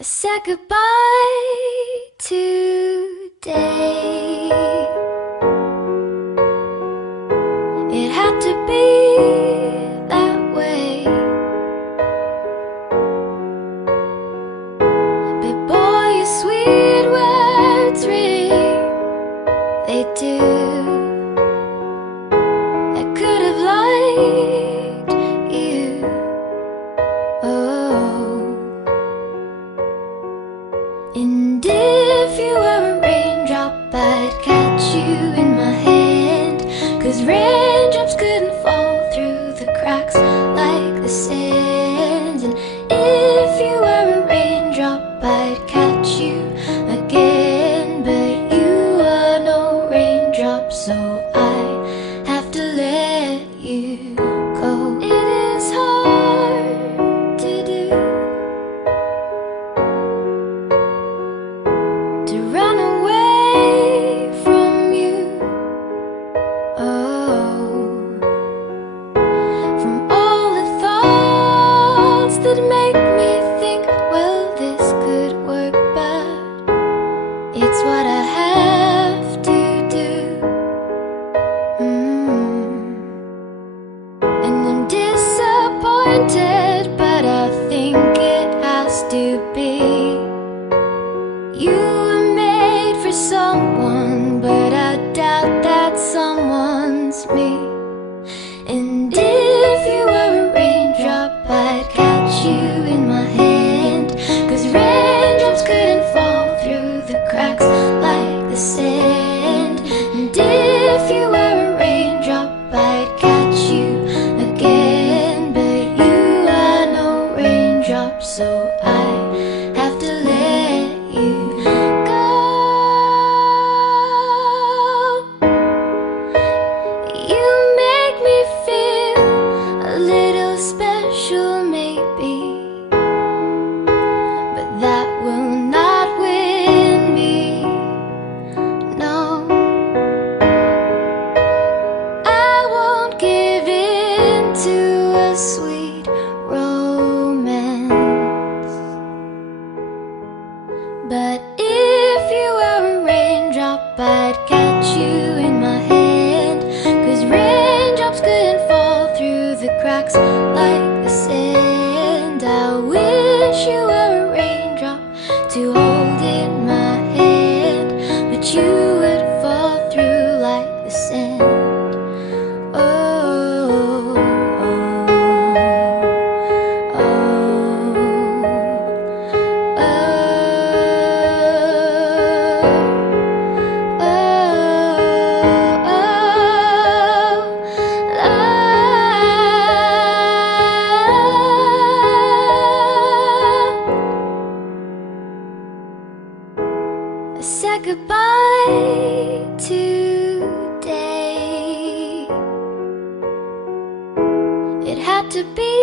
I said goodbye today. It had to be that way. But boy, your sweet words ring, they do. I could have liked you. Oh. And if you were a raindrop, I'd catch you in my hand, 'cause raindrops couldn't fall through the cracks like the sand. And if you were a raindrop, I'd catch you again. But you are no raindrop, so I have to let you go. It is hard to do, to run away from you. Oh, from all the thoughts that make me think, well, this could work, but it's what I have to do. And I'm disappointed, but I think it has to be. You were made for someone, but I doubt that someone's me. And if you were a raindrop, I'd catch you in my hand, 'cause raindrops couldn't fall through the cracks like the sand. And if you were a raindrop, I'd catch you again. But you are no raindrop, so I have to let you go. You make me feel a little special, maybe, but that will not win me. No, I won't give in to a sweet romance. But if you were a raindrop, I'd catch you in my hand, 'cause raindrops couldn't fall through the cracks like the sand. I wish you were a raindrop to hold in my hand, but you would fall through like the sand. Oh, oh, oh, I said goodbye today. It had to be